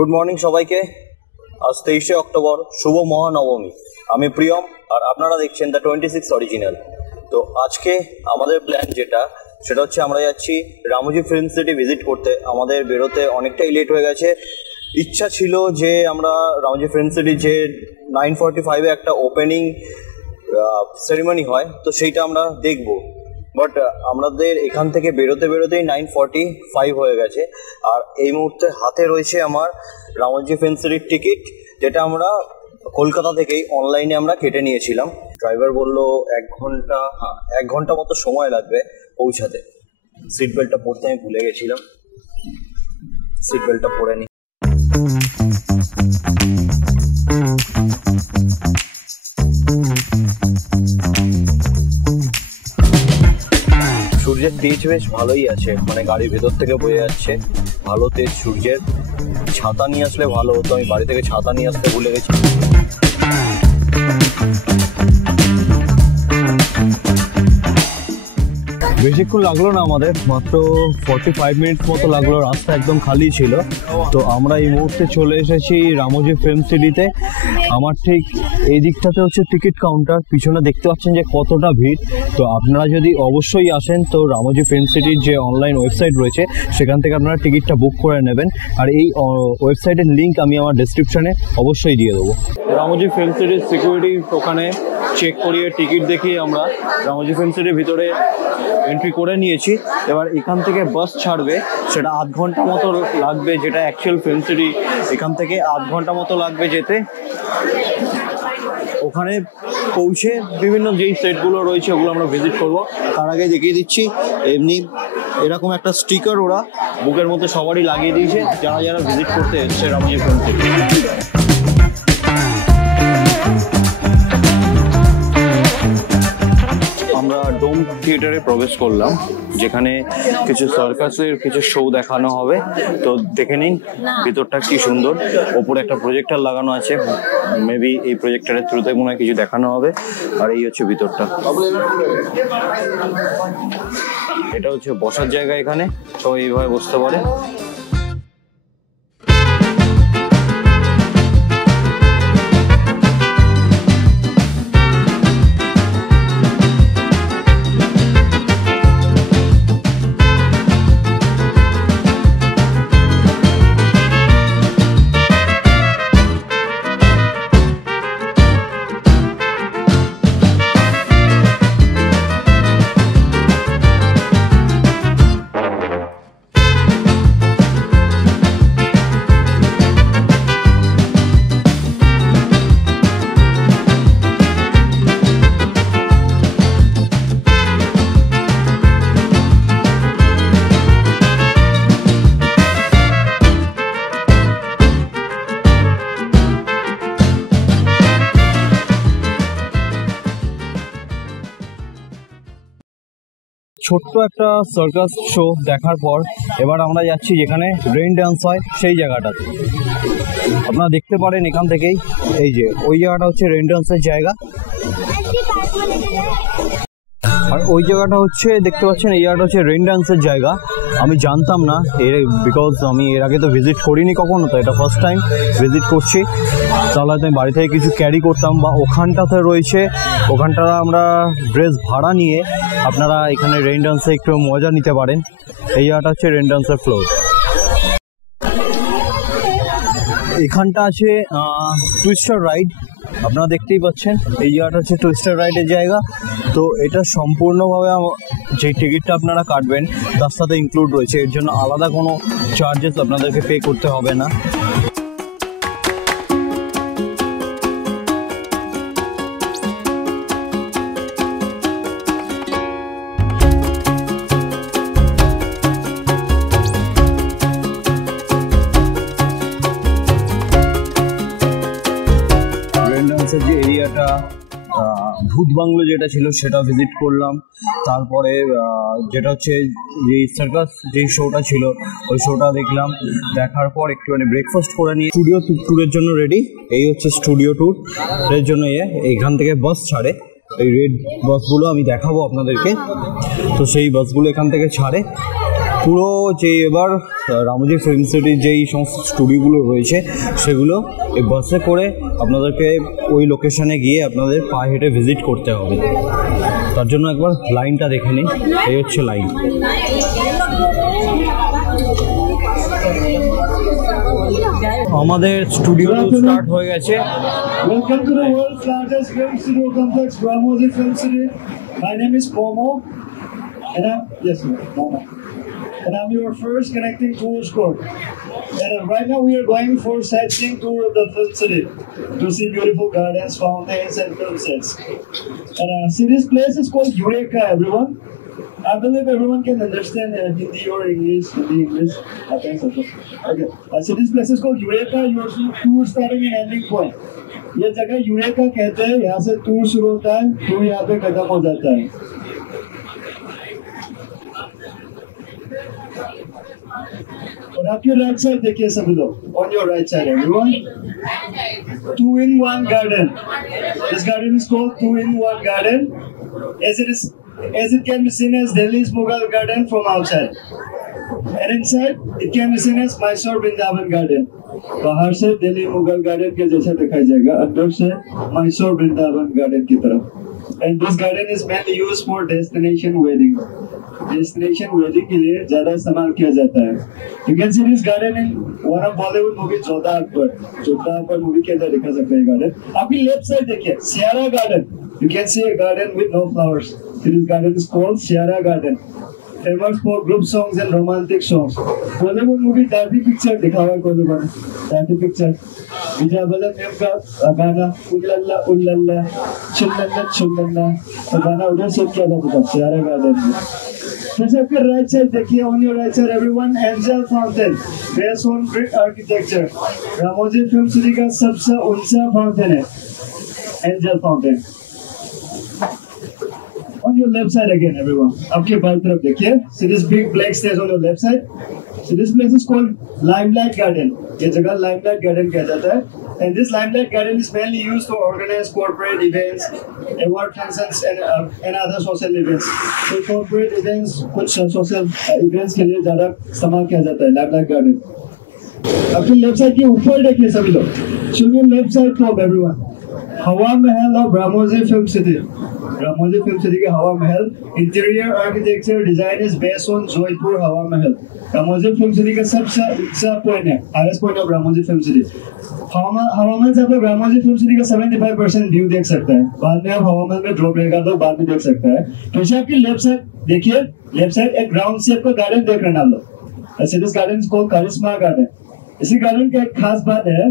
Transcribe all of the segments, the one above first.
Good morning সবাইকে। আজ 23শে October, শুভ মহানবমী। আমি প্রিয়ম আর আপনারা দেখছেন দ্য 26 অরিজিনাল। তো আজকে আমাদের প্ল্যান সেটা হচ্ছে আমরা যাচ্ছি রামোজি ফিল্ম সিটি ভিজিট করতে। আমাদের বেরোতে অনেকটাই লেট হয়ে গেছে। ইচ্ছা ছিল যে আমরা রামোজি ফিল্ম সিটির যে 9:45-এ একটা ওপেনিং সেরিমনি হয়, তো সেইটা আমরা দেখব। বাট আমাদের এখান থেকে বেরোতেই 9:45 হয়ে গেছে। আর এই মুহূর্তে হাতে রয়েছে আমার রামোজি ফিল্ম সিটির টিকিট, যেটা আমরা কলকাতা থেকেই অনলাইনে আমরা কেটে নিয়েছিলাম। ড্রাইভার বললো 1 ঘন্টা মতো সময় লাগবে পৌঁছাতে। সিট বেল্টটা পরতে আমি ভুলে গেছিলাম, সিট বেল্টটা পরে নি। সূর্যের তেজ বেশ ভালোই আছে, মানে গাড়ির ভেতর থেকে বয়ে যাচ্ছে ভালো তেজ সূর্যের। ছাতা নিয়ে আসলে ভালো হতো, আমি বাড়ি থেকে ছাতা নিয়ে আসতে ভুলে গেছি। বেশিক্ষণ লাগলো না, আমাদের মাত্র 45 মিনিট মতো লাগলো। রাস্তা একদম খালি ছিল। তো আমরা এই মুহূর্তে চলে এসেছি রামোজি ফিল্ম সিটিতে। আমার ঠিক এই দিকটাতে হচ্ছে টিকিট কাউন্টার, পিছনে দেখতে পাচ্ছেন যে কতটা ভিড়। তো আপনারা যদি অবশ্যই আসেন তো রামোজি ফিল্ম সিটির যে অনলাইন ওয়েবসাইট রয়েছে সেখান থেকে আপনারা টিকিটটা বুক করে নেবেন। আর এই ওয়েবসাইটের লিঙ্ক আমি আমার ডেসক্রিপশনে অবশ্যই দিয়ে দেবো। রামোজি ফিল্ম সিটির সিকিউরিটি ওখানে চেক করিয়ে টিকিট দেখিয়ে আমরা রামোজি ফিল্ম সিটির ভিতরে এন্ট্রি করে নিয়েছি। এবার এখান থেকে বাস ছাড়বে, সেটা 8 ঘন্টা মতো লাগবে, যেটা অ্যাকচুয়াল ফিল্ম সিটি। এখান থেকে 8 ঘন্টা মতো লাগবে যেতে। ওখানে পৌঁছে বিভিন্ন যেই সেটগুলো রয়েছে ওগুলো আমরা ভিজিট করব। তার আগে দেখিয়ে দিচ্ছি, এমনি এরকম একটা স্টিকার ওরা বুকের মধ্যে সবারই লাগিয়ে দিয়েছে যারা যারা ভিজিট করতে এসছে রামোজি ফিল্ম সিটি। আমরা ডোম থিয়েটারে প্রবেশ করলাম, যেখানে কিছু সার্কাসের কিছু শো দেখানো হবে। তো দেখে নিন ভিতরটা কি সুন্দর। ওপরে একটা প্রজেক্টর লাগানো আছে, মেবি এই প্রজেক্টরের থ্রুতে মনে হয় কিছু দেখানো হবে। আর এই হচ্ছে ভিতরটা। এটা হচ্ছে বসার জায়গা, এখানে সবাই এইভাবে বসতে পারে। ছোট্ট একটা সার্কাস শো দেখার পর এবার আমরা যাচ্ছি যেখানে রেইন ডান্স হয় সেই জায়গাটাতে। আপনারা দেখতে পারেন এখান থেকেই, এই যে ওই জায়গাটা হচ্ছে রেইন ডান্সের জায়গা। আর ওই জায়গাটা হচ্ছে দেখতে পাচ্ছেন, এই জায়গাটা হচ্ছে রেইন ডান্সের জায়গা। আমি জানতাম না বিকজ আমি এর আগে তো ভিজিট করিনি কখনো, তো এটা ফার্স্ট টাইম ভিজিট করছি। তাহলে হয়তো আমি বাড়ি থেকে কিছু ক্যারি করতাম। বা ওখানটাতে রয়েছে, ওখানটা আমরা ড্রেস ভাড়া নিয়ে আপনারা এখানে রেইন ডান্সে একটু মজা নিতে পারেন। এই জায়গাটা হচ্ছে রেইন ডান্সের ফ্লোর। এখানটা আছে টুইস্টার রাইড, আপনারা দেখতেই পাচ্ছেন। এই জায়গাটা হচ্ছে টুইস্টার রাইডের জায়গা। তো এটা সম্পূর্ণভাবে যে টিকিটটা আপনারা কাটবেন তার সাথে ইনক্লুড রয়েছে, এর জন্য আলাদা কোনো চার্জেস আপনাদেরকে পে করতে হবে না। যে এরিয়াটা ভূত বাংলো যেটা ছিল সেটা ভিজিট করলাম। তারপরে যেটা হচ্ছে যেই সার্কাস যেই শোটা ছিল ওই শোটা দেখলাম। দেখার পর একটুখানি ব্রেকফাস্ট করে নিয়ে স্টুডিও ট্যুরের জন্য রেডি। এই হচ্ছে স্টুডিও ট্যুর এর জন্য এইখান থেকে বাস ছাড়ে, এই রেড বাসগুলো আমি দেখাবো আপনাদেরকে। তো সেই বাসগুলো এখান থেকে ছাড়ে। পুরো যে এবার রামোজি ফিল্ম সিটির যেই সমস্ত স্টুডিওগুলো রয়েছে সেগুলো এই বাসে করে আপনাদেরকে ওই লোকেশনে গিয়ে আপনাদের পায়ে হেঁটে ভিজিট করতে হবে। তার জন্য একবার লাইনটা দেখে নিন, এই হচ্ছে লাইন। আমাদের স্টুডিও স্টার্ট হয়ে গেছে। Welcome to the world's largest film studio complex, Ramoji Film City. My name is Momo, and Momo, and I'm your first connecting tour escort. And right now we are going for sightseeing tour of the film city to see beautiful gardens, fountains, and film sets. And see, this place is called Eureka, everyone. I believe everyone can understand Hindi or English. Okay. So this place is called Eureka. Your tour starting and ending point. ये जगह eureka कहते हैं। यहाँ से tour शुरू होता है, tour यहाँ पे खत्म हो जाता है। और आपके राइट साइड देखिए सभी लोग, on your right side everyone, 2-in-1 garden. This garden is called 2-in-1 garden, as it can be seen as Delhi's Mughal garden from outside, and inside it can be seen as Mysore Vrindavan garden. बाहर से Delhi Mughal garden के जैसा दिखाई जाएगा, अंदर से Mysore Vrindavan garden की तरफ। And this garden is mainly used for destination wedding. Destination wedding के लिए ज़्यादा इस्तेमाल किया जाता है। You can see this garden in one of Bollywood movie Jodha Akbar. Jodha Akbar movie के अंदर दिखा सकते हैं गार्डन। आपकी लेफ्ट साइड देखिए, Siyara garden. You can see a garden with no flowers. This garden is called Siara Garden. Famous for group songs and romantic songs. Bollywood movie Daddy Picture दिखा हुआ है कोई लोगों ने? Daddy Picture. विजय बालन ma'am का गाना उल्लल्ला उल्लल्ला चुल्लल्ला चुल्लल्ला, तो गाना उधर शूट किया था सियारा गार्डन में। फिर से आपके राइट साइड देखिए, on your right side everyone, Angel Fountain, based on Greek architecture. Ramoji film city का सबसे ऊंचा फाउंटेन है Angel Fountain. On your left side again, everyone. आपके बाईं तरफ देखिए. See this big black stairs on your left side. So this place is called Limelight Garden. ये जगह Limelight Garden कहा जाता है. And this Limelight Garden is mainly used to organize corporate events, award functions, and other social events. So corporate events, कुछ social events के लिए ज़्यादा इस्तेमाल किया जाता है Limelight Garden. आपके लेफ्ट साइड के ऊपर देखिए सभी लोग. So your left side top, everyone. हवा महल of Ramoji Film City. Ramoji film city के हवा महल, interior architecture design is based on Jodhpur हवा महल। रामोजी फिल्म सिटी का सबसे ऊंचा पॉइंट है, highest point of Ramoji film city. हवामान से आप लोग रामोजी फिल्म सिटी का 75% व्यू देख सकते हैं। बाद में आप हवामान में ड्रॉप रहेगा तो बाद में देख सकते हैं। तो इसे आपकी लेफ्ट साइड देखिए, लेफ्ट साइड एक ग्राउंड शेप का गार्डन देख रहे हैं आप लोग। ऐसे this garden is called Karishma garden. इसी गार्डन का एक खास बात है,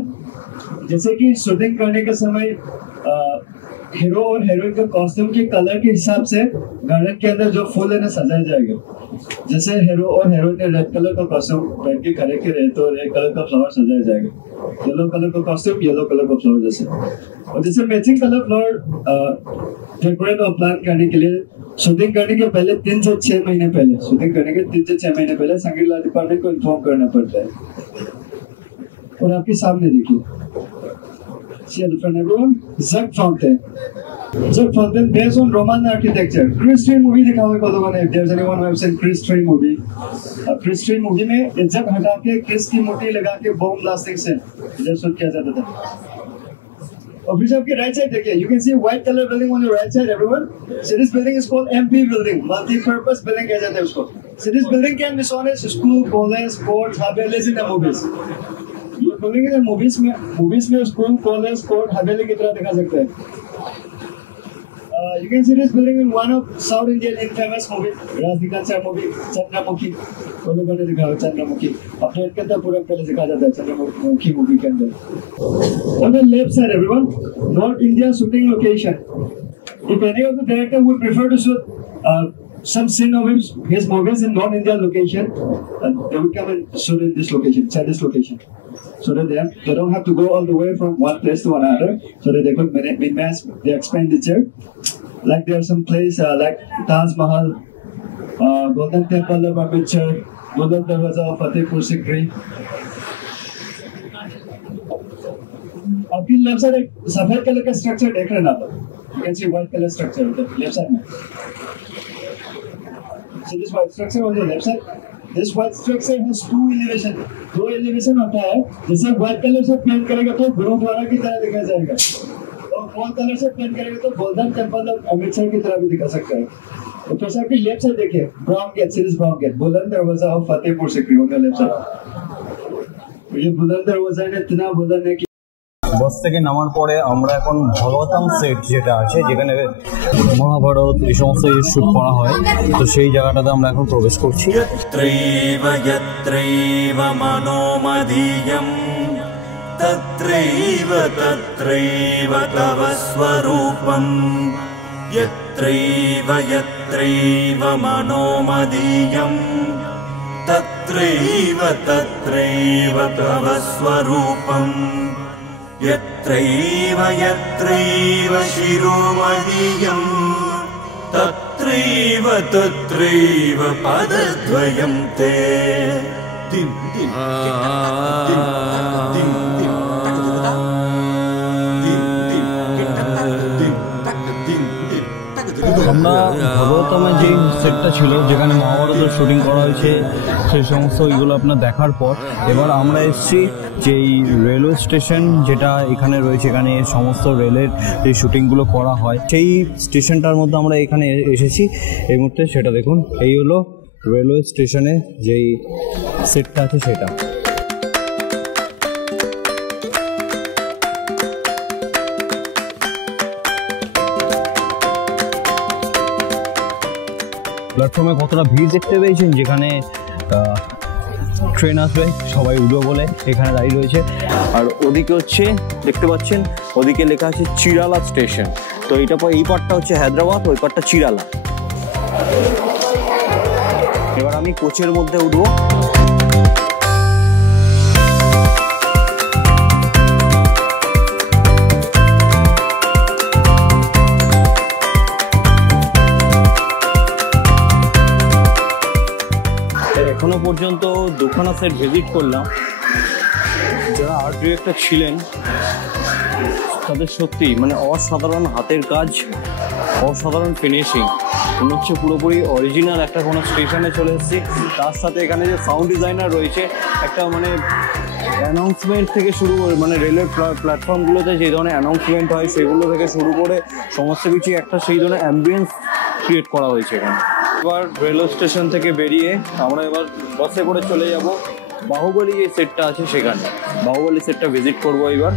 जैसे कि शूटिंग करने के समय हीरो और हीरोइन के कॉस्ट्यूम के कलर के हिसाब से गार्डन के अंदर जो फूल है ना सजाया जाएगा। जैसे हीरो और हीरोइन ने रेड कलर का कॉस्ट्यूम पहन के खड़े के रहे तो रेड कलर का फ्लावर सजाया जाएगा, येलो कलर का कॉस्ट्यूम येलो कलर का फ्लावर जैसे। और जैसे मैचिंग कलर फ्लावर डेकोरेट और प्लान करने के लिए शूटिंग करने के पहले 3 से 6 महीने पहले संगीत डिपार्टमेंट को इन्फॉर्म करना पड़ता है। और आपके सामने देखिए, see the front everyone, Zug Fountain. Zug Fountain based on Roman architecture. Chris 3 movie दिखा हुआ है कोई लोगों ने? If there's anyone who has seen Chris 3 movie, Chris 3 movie में जग हटा के Chris की मूर्ति लगा के बॉम्ब ब्लास्टिंग से इधर शूट किया जाता था। और फिर आपके राइट साइड देखिए, you can see white color building on your right side everyone. So this building is called MP building, multi-purpose building कहा जाता है उसको। So this building can be shown as school, college, courts, havelis in the movies. ये building है movies में school, college, court, हवेली की तरह दिखा सकते हैं। You can see this building in one of South Indian infamous movie, Rajinikanth sir movie Chandramukhi. तो लोगों ने दिखा चंद्रमुखी, अपने के अंदर पूरा पहले दिखा जाता है चंद्रमुखी मूवी के अंदर। On the left side everyone, North India shooting location. If any of the director would prefer to shoot some scene of his movies in North India location, they would come and shoot in this location, this location. So that they don't have to go all the way from one place to another, so that they could minimize their expenditure. Like there are some places like Taj Mahal, Golden Temple of Amritsar, Golden Darwaza of Fatehpur Sikri. आपकी left side एक सफेद colour का structure देख रहे हैं आप। You can see white color structure on the left side में। So this white structure on the left side, This white structure has two elevation. दो elevation होता है. जैसे white color से पेंट करेगा तो गुरुद्वारा की तरह दिखा जाएगा. और gold color से पेंट करेगा तो गोल्डन टेम्पल ऑफ अमृतसर की तरह भी दिखा सकता है. तो जैसे आपकी लेफ्ट साइड देखिए, brown gate, series brown gate, Buland Darwaza of Fatehpur Sikri होगा लेफ्ट साइड. ये बुलंद दरवाजा है, इतना बुलंद है कि বাস থেকে নামার পরে আমরা এখন ভগবতাম সেট যেটা আছে যেখানে মহাভারত এই সমস্ত শুট করা হয়, তো সেই জায়গাটাতে আমরা এখন প্রবেশ করছি। यत्रैव यत्रैव मनोमदीयं तत्रैव तत्रैव तव स्वरूपं यत्रैव यत्रैव मनोमदीयं तत्रैव तत्रैव तव स्वरूपं यत्रैव यत्रैव शिरोमदीयं तत्रैव तत्रैव पदद्वयं ते दिं दिं दिं दिं दिं আমরা ভগবতমে যে সেটটা ছিল যেখানে মহাভারতের শুটিং করা হয়েছে সেই সমস্ত ওইগুলো আপনার দেখার পর এবার আমরা এসেছি যেই রেলওয়ে স্টেশন যেটা এখানে রয়েছে, এখানে সমস্ত রেলের যে শুটিংগুলো করা হয় সেই স্টেশনটার মধ্যে আমরা এখানে এসেছি এই মুহূর্তে। সেটা দেখুন, এই হলো রেলওয়ে স্টেশনে যেই সেটটা আছে সেটা। প্ল্যাটফর্মে কতটা ভিড় দেখতে পেয়েছেন, যেখানে ট্রেন আসবে সবাই উঠবে বলে এখানে দাঁড়িয়ে রয়েছে। আর ওদিকে হচ্ছে দেখতে পাচ্ছেন ওদিকে লেখা আছে চিরালা স্টেশন। তো এইটা এই পার্টটা হচ্ছে হায়দ্রাবাদ, ওই পার্টটা চিরালা। এবার আমি কোচের মধ্যে উঠবো। এখনো পর্যন্ত দুখানা সেট ভিজিট করলাম। যারা আর্ট ডিরেক্টর ছিলেন তাদের সত্যি মানে অসাধারণ হাতের কাজ, অসাধারণ ফিনিশিং। মনে হচ্ছে পুরোপুরি অরিজিনাল একটা কোনো স্টেশনে চলে এসেছি। তার সাথে এখানে যে সাউন্ড ডিজাইনার রয়েছে, একটা মানে অ্যানাউন্সমেন্ট থেকে শুরু করে মানে রেলের প্ল্যাটফর্মগুলোতে যে ধরনের অ্যানাউন্সমেন্ট হয় সেগুলো থেকে শুরু করে সমস্ত কিছু একটা সেই ধরনের অ্যাম্বিয়েন্স ক্রিয়েট করা হয়েছে এখানে। এবার রেলওয়ে স্টেশন থেকে বেরিয়ে আমরা এবার বাসে করে চলে যাব বাহুবলী যে সেটটা আছে সেখানে। বাহুবলী সেটটা ভিজিট করবো এবার।